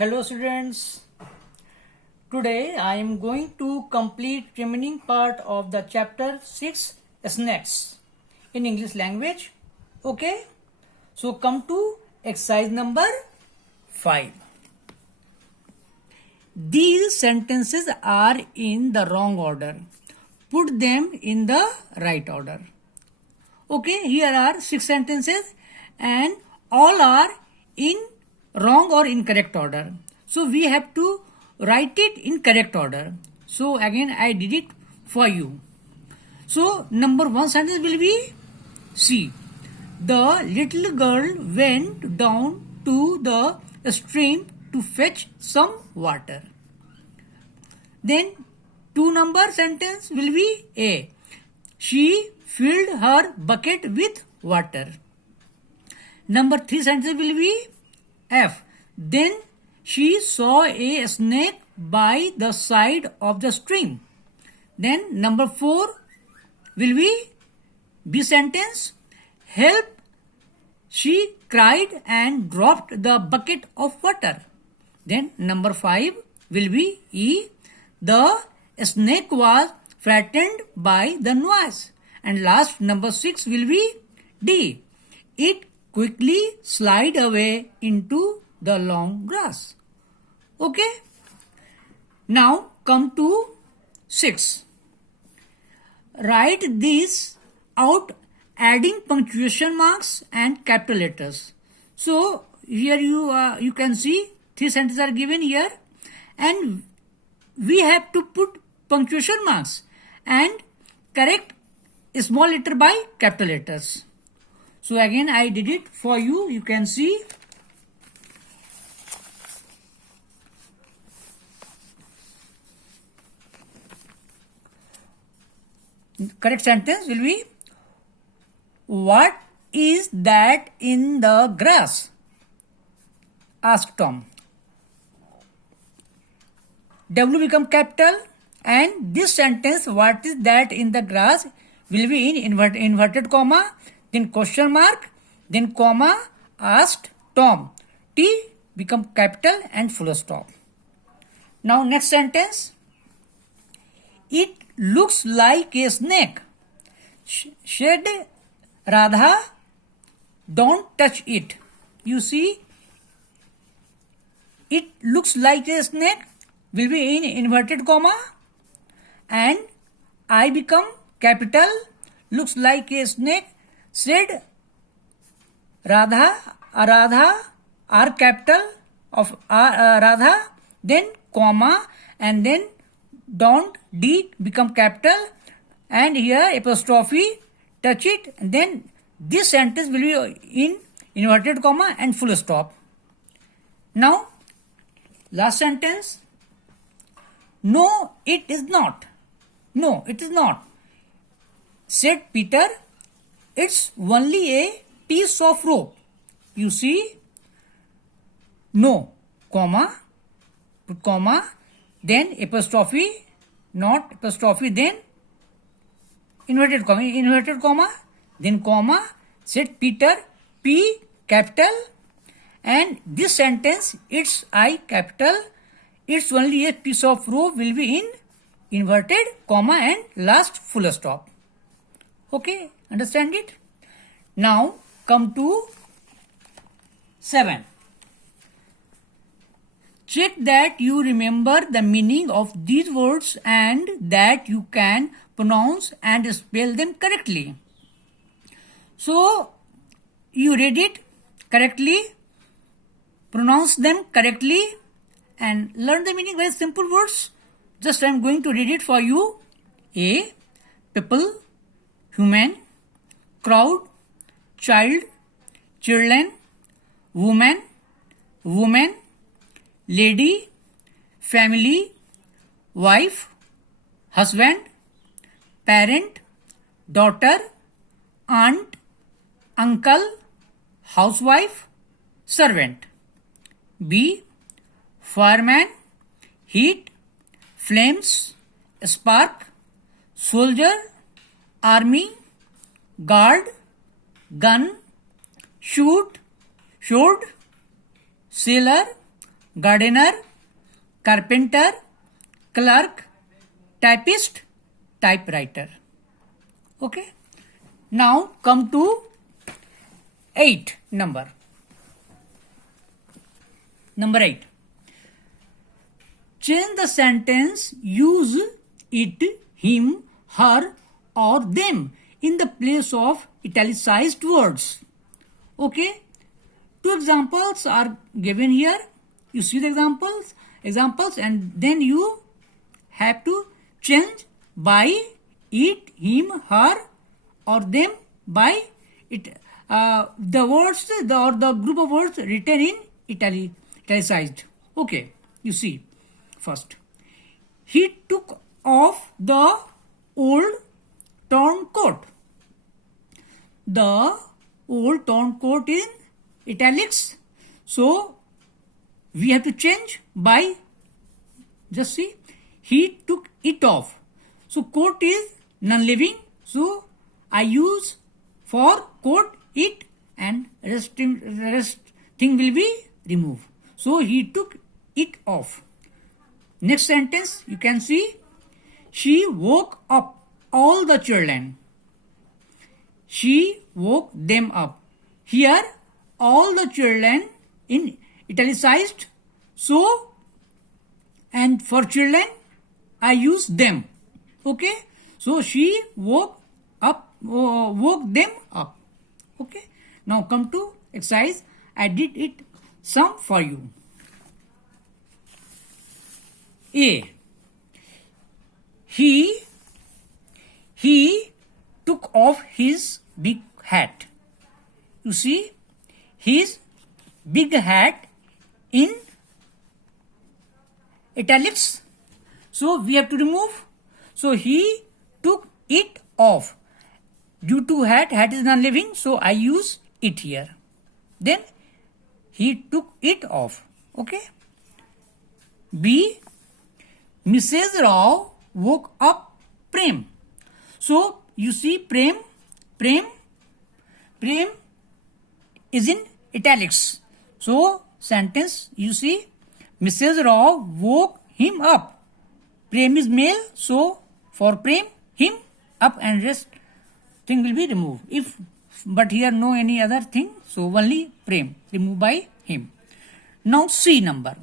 Hello students, today I am going to complete remaining part of the chapter 6 snacks in English language. Okay, so come to exercise number 5. These sentences are in the wrong order. Put them in the right order. Okay, here are 6 sentences and all are in wrong or incorrect order. So we have to write it in correct order. So again I did it for you. So number 1 sentence will be C. The little girl went down to the stream to fetch some water. Then 2 number sentence will be A. She filled her bucket with water. Number 3 sentence will be F. Then she saw a snake by the side of the stream. Then number 4 will be B sentence. Help. She cried and dropped the bucket of water. Then number 5 will be E. The snake was frightened by the noise. And last number 6 will be D. It quickly slide away into the long grass. Okay. Now come to 6. Write this out adding punctuation marks and capital letters. So here you can see 3 sentences are given here and we have to put punctuation marks and correct small letter by capital letters. So again I did it for you. You can see. Correct sentence will be, what is that in the grass? Asked Tom. W become capital and this sentence, what is that in the grass, will be in inverted comma, then question mark, then comma, asked Tom. T become capital and full stop. Now next sentence. It looks like a snake. Said Radha, don't touch it. You see, it looks like a snake will be in inverted comma and I become capital, looks like a snake. Said Radha, Aradha, R capital of Radha, then comma and then don't, D become capital and here apostrophe, touch it, and then this sentence will be in inverted comma and full stop. Now last sentence. No, it is not. No, it is not. Said Peter, it's only a piece of rope. You see, no, comma, put comma, then apostrophe, not apostrophe, then inverted comma, then comma, said Peter, P capital, and this sentence, it's I capital, it's only a piece of rope will be in inverted comma and last full stop. Okay, understand it? Now come to 7. Check that you remember the meaning of these words and that you can pronounce and spell them correctly. So you read it correctly, pronounce them correctly and learn the meaning. Very simple words. Just I am going to read it for you. A. People, human, crowd, child, children, woman, woman, lady, family, wife, husband, parent, daughter, aunt, uncle, housewife, servant. B. Fireman, heat, flames, spark, soldier, army, guard, gun, shoot, sword, sailor, gardener, carpenter, clerk, typist, typewriter. Okay. Now come to 8 number. Number 8. Change the sentence, use it, him, her or them in the place of italicized words. Okay. 2 examples are given here. You see the examples and then you have to change by it, him, her or them by it. The words or the group of words written in italicized. Okay, you see. First, he took off the old torn coat. The old torn coat in italics. So, we have to change by, just see, he took it off. So, coat is non-living. So, I use for coat it and rest thing will be removed. So, he took it off. Next sentence, you can see, she woke up all the children. She woke them up. Here, all the children in italicized. So, and for children, I use them. Okay. So, she woke them up. Okay. Now, come to exercise. I did it some for you. A. He took off his big hat. You see, his big hat in italics. So, we have to remove. So, he took it off. Due to hat is non-living. So, I use it here. Then, he took it off. Okay. B. Mrs. Rao woke up Prem. So, you see Prem is in italics. So, sentence, you see, Mrs. Rao woke him up. Prem is male, so for Prem, him, up and rest thing will be removed. But here no any other thing, so only Prem, removed by him. Now C number.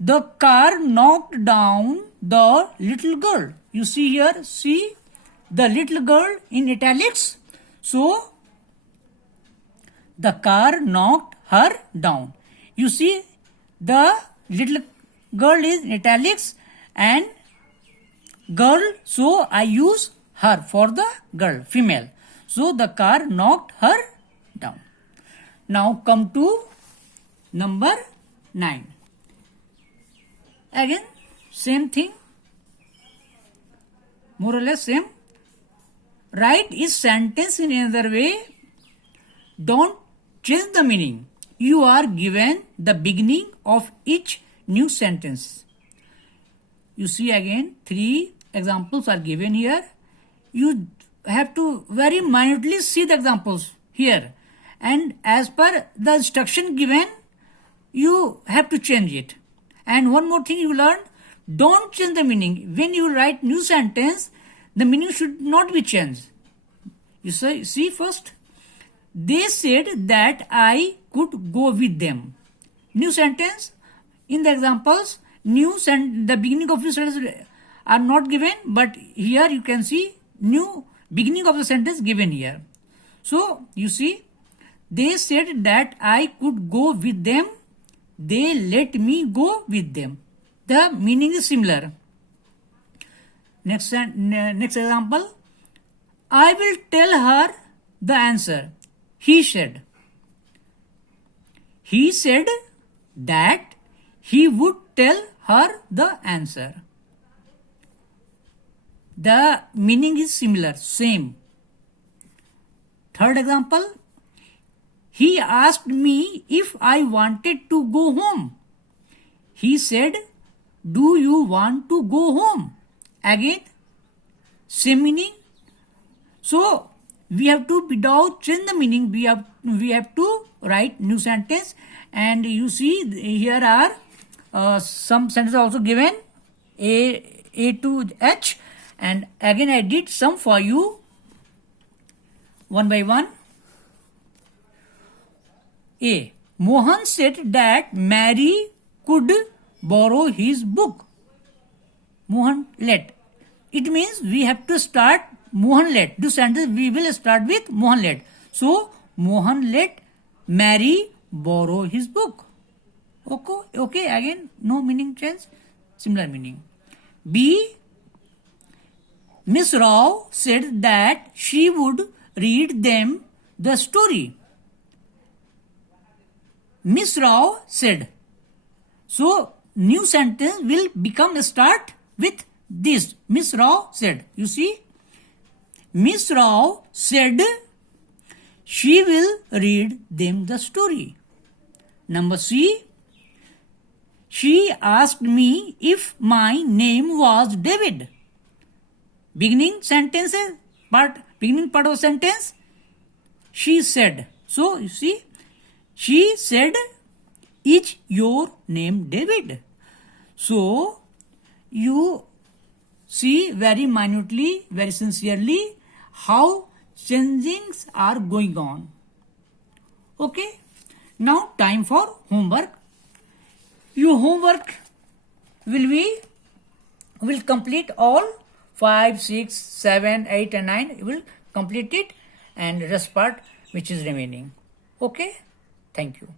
The car knocked down the little girl. You see here, see the little girl in italics. So, the car knocked her down. You see, the little girl is in italics and girl, so I use her for the girl, female. So, the car knocked her down. Now, come to number 9. Again, same thing, more or less same. Write each sentence in another way. Don't change the meaning. You are given the beginning of each new sentence. You see again, 3 examples are given here. You have to very minutely see the examples here. And as per the instruction given, you have to change it. And one more thing you learn, don't change the meaning. When you write new sentence, the meaning should not be changed. You see first, they said that I could go with them. New sentence, in the examples, the beginning of new sentence are not given, but here you can see new beginning of the sentence given here. So, you see, they said that I could go with them. They let me go with them. The meaning is similar. Next example. I will tell her the answer. He said. He said that he would tell her the answer. The meaning is similar, same. Third example. He asked me if I wanted to go home. He said, do you want to go home? Again, same meaning. So, we have to, without change the meaning, we have to write new sentence. And you see here are some sentences also given, A to H, and again I did some for you one by one. A. Mohan said that Mary could borrow his book. Mohan let. It means we have to start Mohan let. This sentence we will start with Mohan let. So Mohan let Mary borrow his book. Okay, again no meaning change, similar meaning. B. Miss Rao said that she would read them the story. Miss Rao said. So new sentence will become start with this. Miss Rao said. You see, Miss Rao said she will read them the story. Number C. She asked me if my name was David. Beginning part of sentence. She said. So you see, she said, is your name David? So you see very minutely, very sincerely how changings are going on. Okay. Now time for homework. Your homework will complete all 5, 6, 7, 8 and 9. You will complete it, and rest part which is remaining. Okay. Thank you.